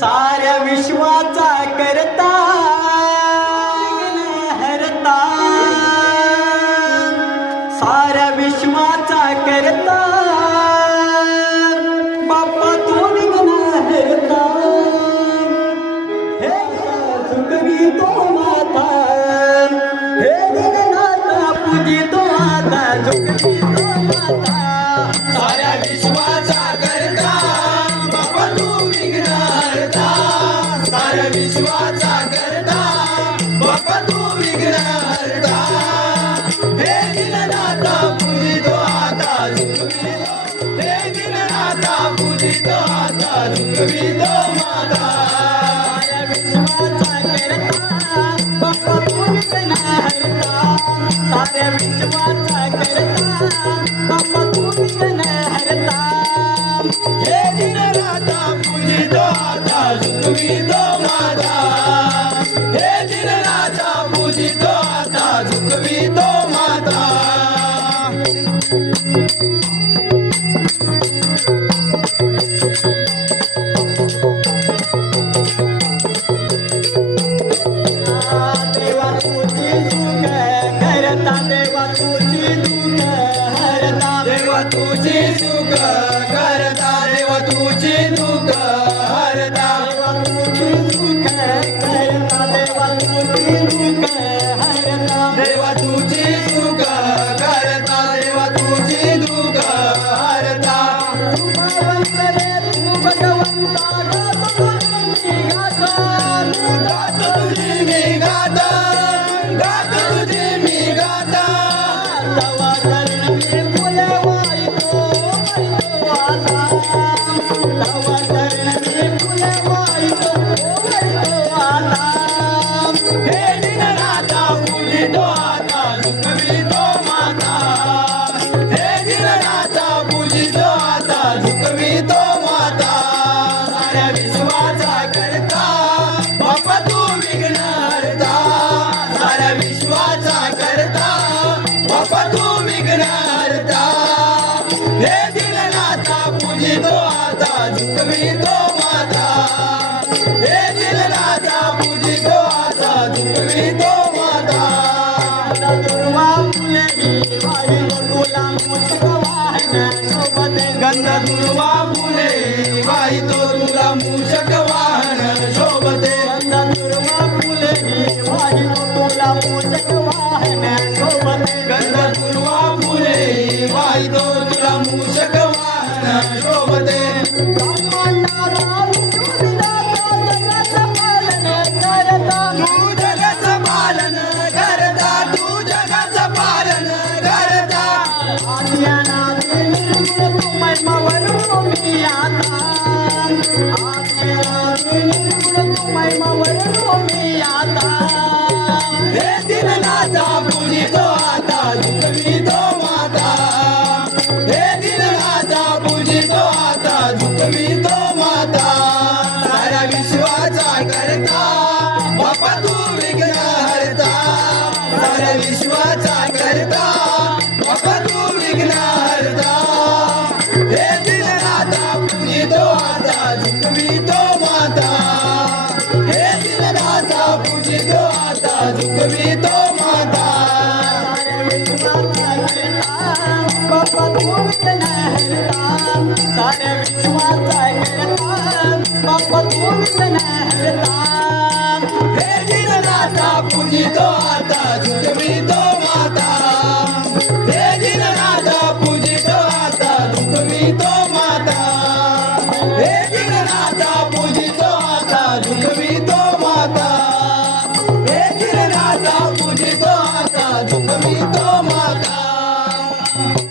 साऱ्या विश्वाचा करता हरता, साऱ्या विश्वाचा करता बाप्पा तू विघ्न हरता. हे सुखवी तो माता, हे विघ्नाता पूजी तो आता, सुखवी तो माता. साऱ्या विश्वाचा करता बाप्पा तू विघ्न हरता. साऱ्या विश्वाचा करता बाप्पा तू विघ्न हरता. हे दीननाथा पूजितो आता झुकवितो, हे दीननाथा पूजितो आता झुकवितो माता. साऱ्या विश्वाचा करता बाप्पा तू विघ्न हरता, साऱ्या विश्वाचा करता बाप्पा तू विघ्न हरता. हे दीननाथा पूजितो आता झुकवितो माता. हे दीननाथा पूजितो आता झुकवितो माता. देवा तुझी सुख करता, देवा तुझी दुःख हरता, देवा तुझी सुख करता, देवा तुझी दुःख हरता. देवा तुझी सुख करता, देवा तुझी दुःख हरता. देवा तुझी सुख करता, देवा तुझी दुःख हरता. तू भगवंत रे तू भगवंता, गात तुझी मी गात, गात तुझी मी गाता, गात तुझी मी गाता. तवा चरण मी फुलवायतो आता, तवा चरण मी फुलवायतो आता. हे दीननाथा पूजितो आता झुकवितो माता. हे दीननाथा पूजितो आता झुकवितो माता. साऱ्या विश्वाचा करता बाप्पा तू विघ्न हरता. साऱ्या विश्वाचा करता बाप्पा तू विघ्न हरता. हे दीननाथा पूजितो आता झुकवितो माता. हे दीननाथा पूजितो आता झुकवितो माता. दुर्वा फुले ही वाहिलो तुला मुझ वाहन सोबत गंध दुर्वा फुले वाहितो तुला मूषक वाहन शोभते. दुर्वा फुले ही वाहिलो तुला मूषक वाहन सोबत गंध दुर्वा फुले वाहितो तुला मूषक वाहन शोभते. तू जगाचं पालन करता, तू जगाचं पालन करता. हे दीननाथा पूजितो आता झुकवितो माता. हे दीननाथा पूजितो आता झुकवितो माता. साऱ्या विश्वाचा करता बाप्पा तू विघ्न हरता. साऱ्या विश्वाचा करता बाप्पा तू विघ्न हरता. हे